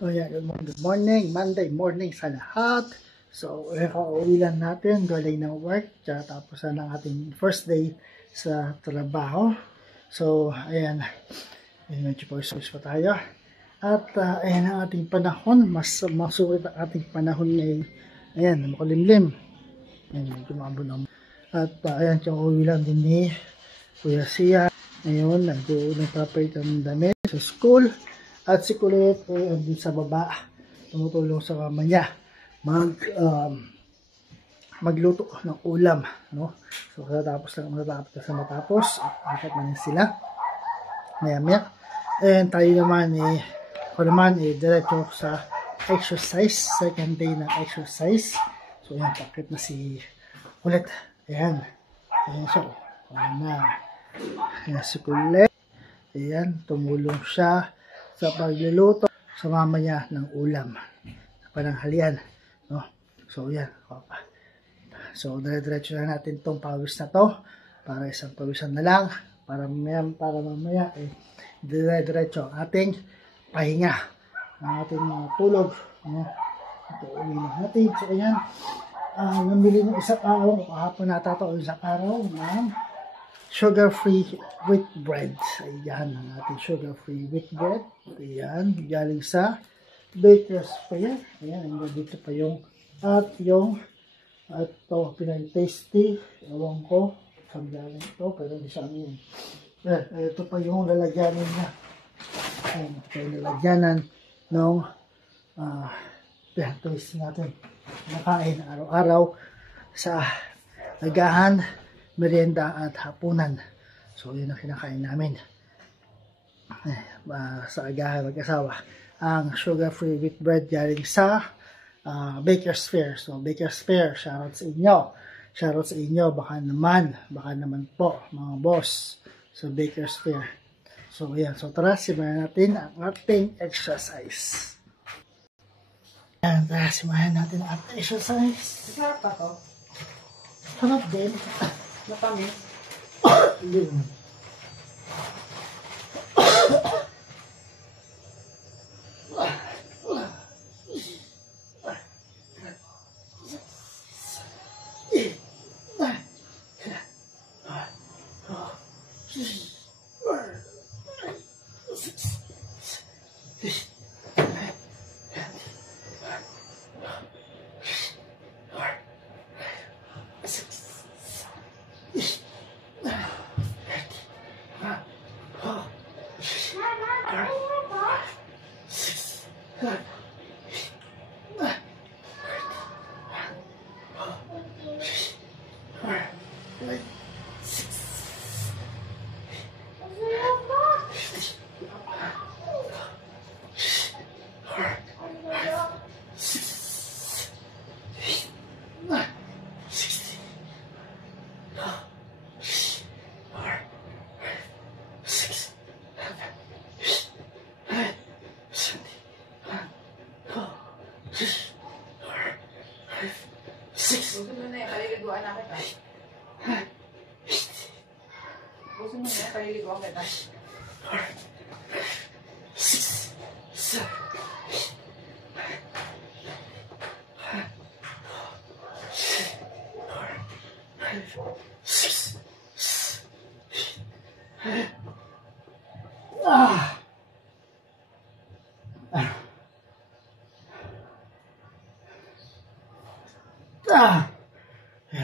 So yeah, good morning, Monday morning sa lahat. So, kakauwi lang natin, galing ng work, tapos na ang ating first day sa trabaho. So, ayan, medyo pag-switch pa tayo. At ayan ang ating panahon, mas masulit ang ating panahon ngayon. Ayan, makulimlim. Ayan, medyo maabunong. At ayan, kakauwi lang din ni Kuya Sia. Ngayon, nagpapalit ang damit sa school. At si Kulit ay andun sa baba, tumutulong sa mama niya magluto ng ulam, no? So matapos, akat na sila maya. And tayo naman diretso sa exercise, second day ng exercise. So yan, pakit na si Kulit. Ayan siya. Ayan si Kulit. Ayan, tumulong siya sa pagluluto sa mama niya ng ulam sa pananghalian, no? So yan, so dire-diretso na natin tong pawis na to, para isang pawisan na lang, para mamaya dire-diretso ating pahinga, ang ating tulog, no? Ito uwi na natin. So ayan, namili ng isang araw, kahapon nata to, isang araw ng sugar-free wheat bread. Ayan ang ating sugar-free wheat bread. Ayan, galing sa Baker's Fair. Ayan, dito pa yung ito, pinag-tasty. Ewan ko, saan galing ito, pero hindi sa amin. Ito pa yung lalagyanan niya. Ayan, ito yung lalagyanan ng twist natin. Nakain araw-araw sa agahan, merienda at hapunan. So yun ang kinakain namin sa agahan mag-asawa. Ang sugar-free wheat bread galing sa Baker's Fair. So Baker's Fair, shoutout sa inyo. Baka naman po mga boss sa Baker's Fair. So yan, so tara, simulan natin ang ating exercise. Yan, tara, simulan natin ang ating exercise. Sarap pa to? Sarap din. Matamis. Busin mo na yung kaliliguan na kita. Busin mo na yung kaliliguan kita. 6, 7,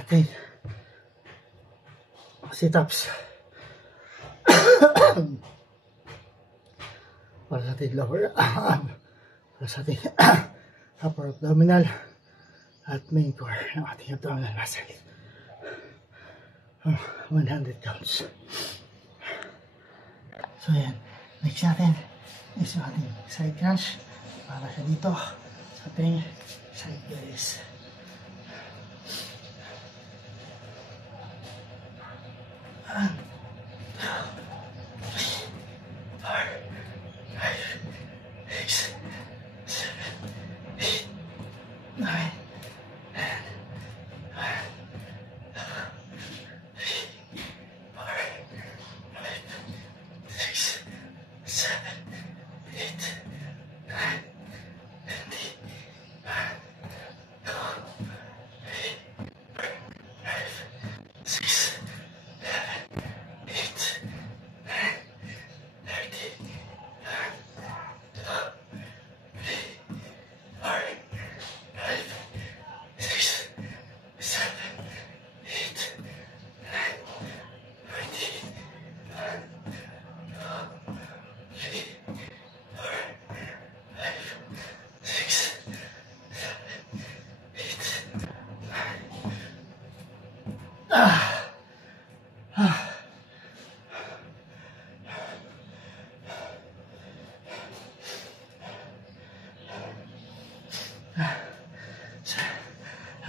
ating sit-ups para sa ating lower arm, para sa ating upper abdominal at main core ng ating abdominal muscle. 100 counts. So yan, next natin is yung ating side crunch para sa dito sa ating side release.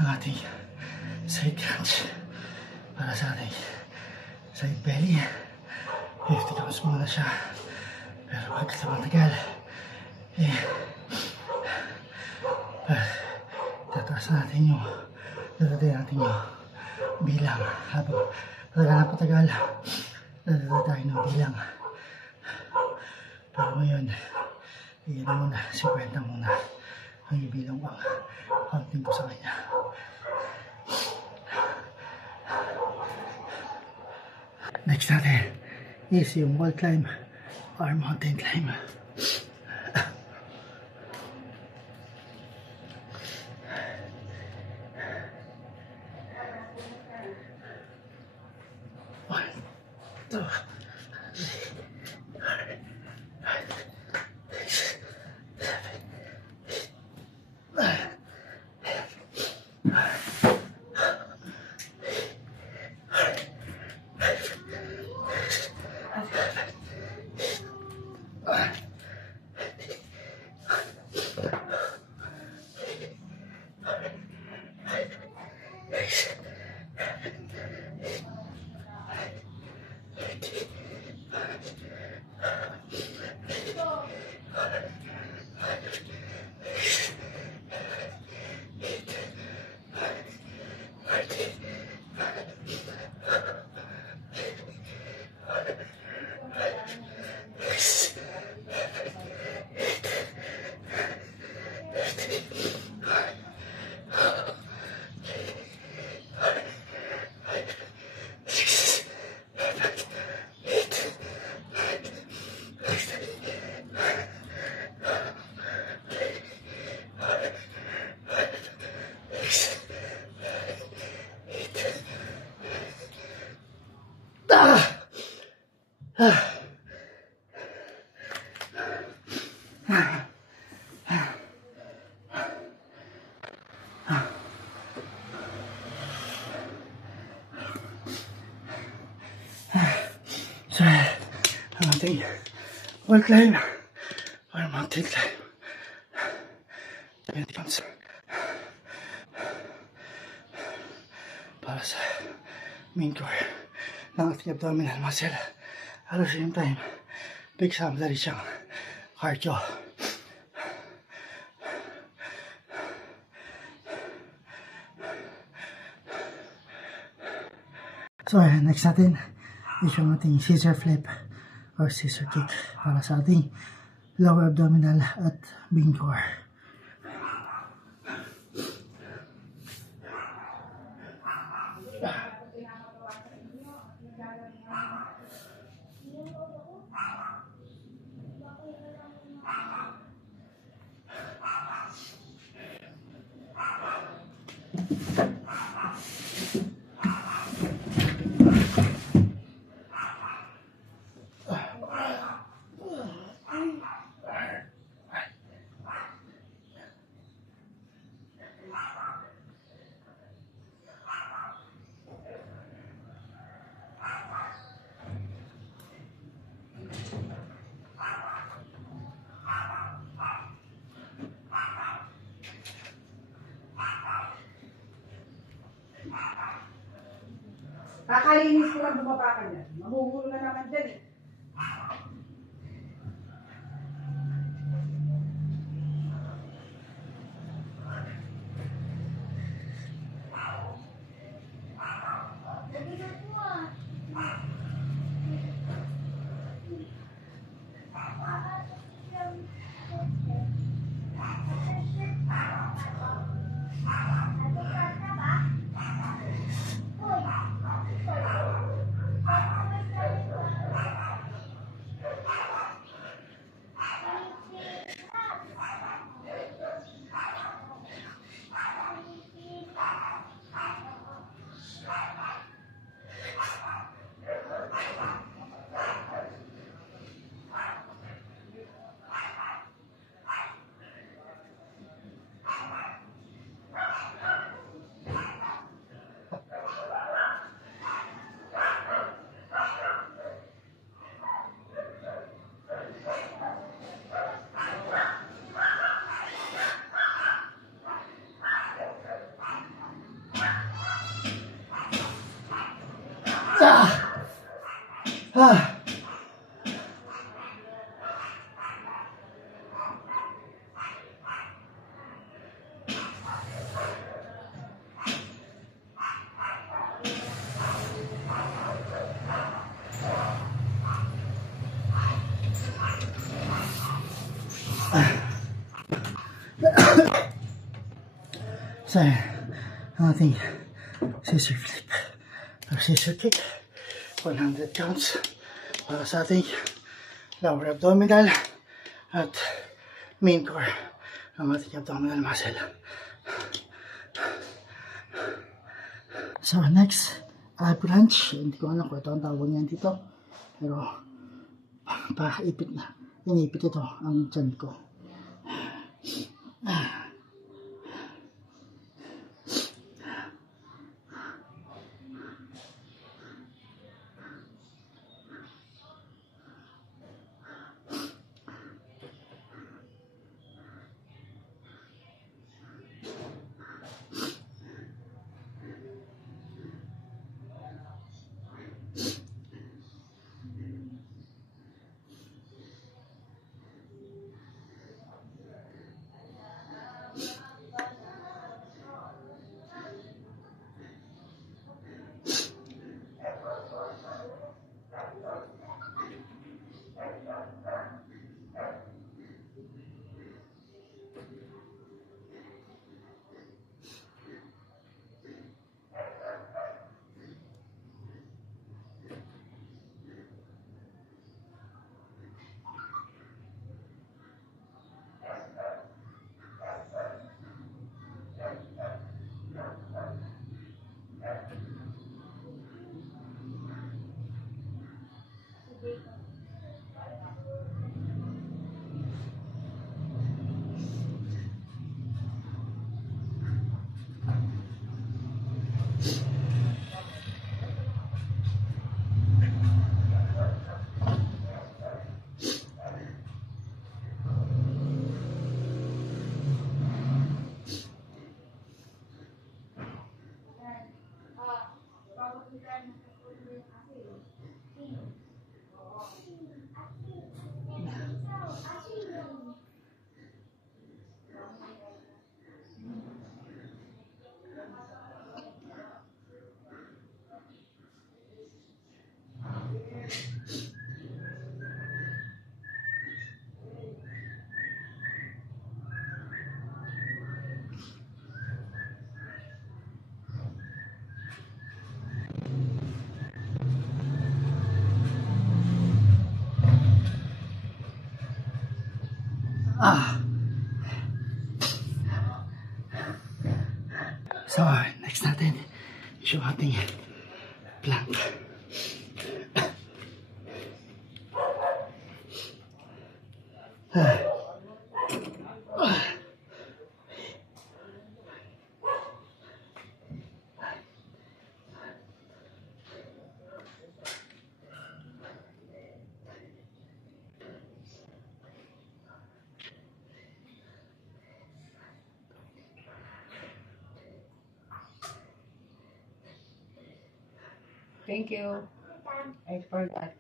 ang ating side crunch para sa ating side belly. 50 counts muna siya. Pero pagkat sa matagal, tataas natin yung natin yung bilang. Habang patagal natataas tayo ng bilang. Pero ngayon, iyan muna, 50 muna ang ibilang ang counting ko sa kanya. Next natin is yung wall climb or mountain climb. One, two, three, それ、mountain wall climb or mountain climb. 20 counts. Para sa main core ng ating abdominal muscle. At the same time, big sample siyang cardio. So, next natin is yung ating scissor flip or scissor kick para sa ating lower abdominal at main core. Kakalinis ko lang bumaba ka dyan. Mahuhulo na naman dyan eh. So, ang ating scissor flip or scissor kick. 100 counts para sa ating lower abdominal at main core ng ating abdominal muscle. So next, ab crunch. Hindi ko alam kung ito ang tawag niyan dito, pero paipit na. Inipit ito ang tiyan ko. So, next natin is yung ating plank. Thank you. I forgot.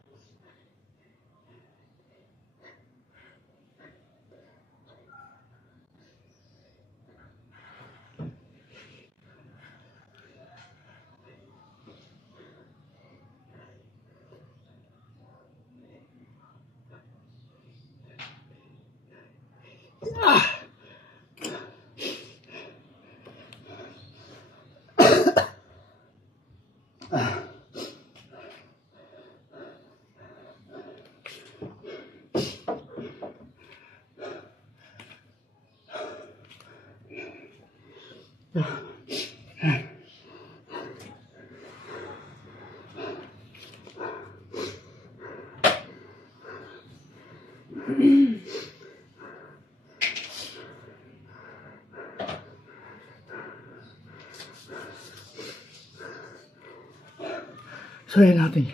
So yan natin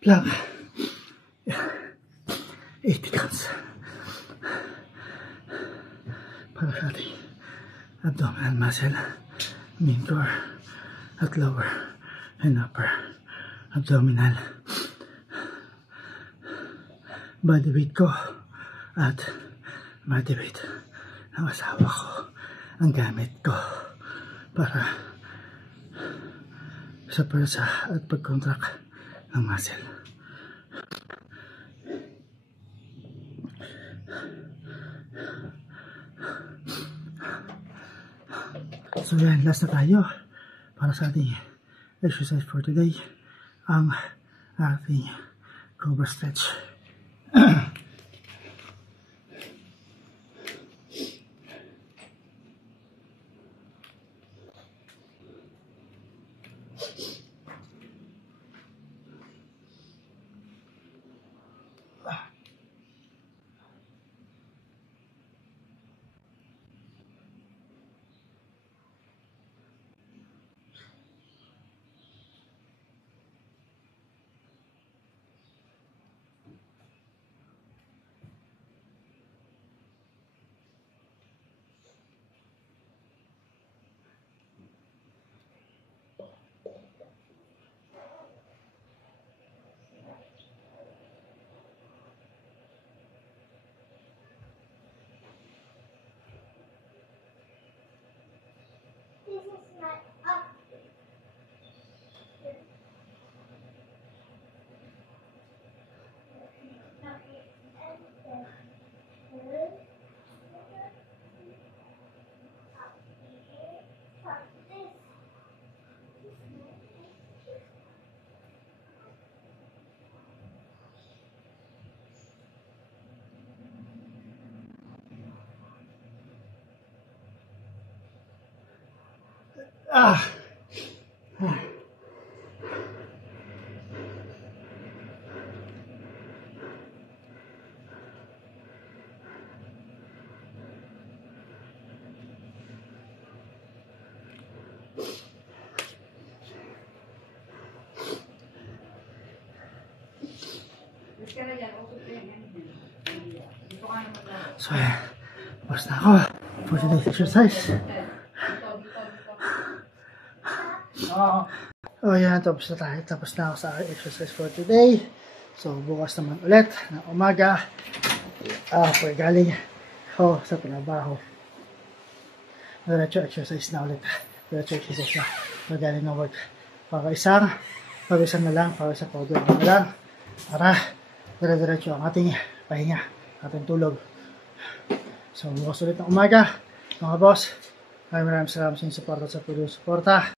plank 80 counts para sa ating abdominal muscle, main core at lower and upper abdominal. Body weight ko at body weight ng asawa ko ang gamit ko para sa pwersa at pag-contract ng muscle. So yan, last na tayo para sa ating exercise for today, ang ating cobra stretch. So ayan, tapos na ako for today's exercise. Oh yan, tapos na tayo. Tapos na ako sa exercise for today. So bukas naman ulit na umaga. Galing ako sa trabaho. Diretso exercise na ulit. Diretso exercise na. Galing na work. Pawisang na lang. Pawisang powder na lang. Para diretso ang ating pahinga. Ating tulog. So bukas ulit ng umaga. Mga boss, maraming salamat sa inyong suporta sa pagsuporta.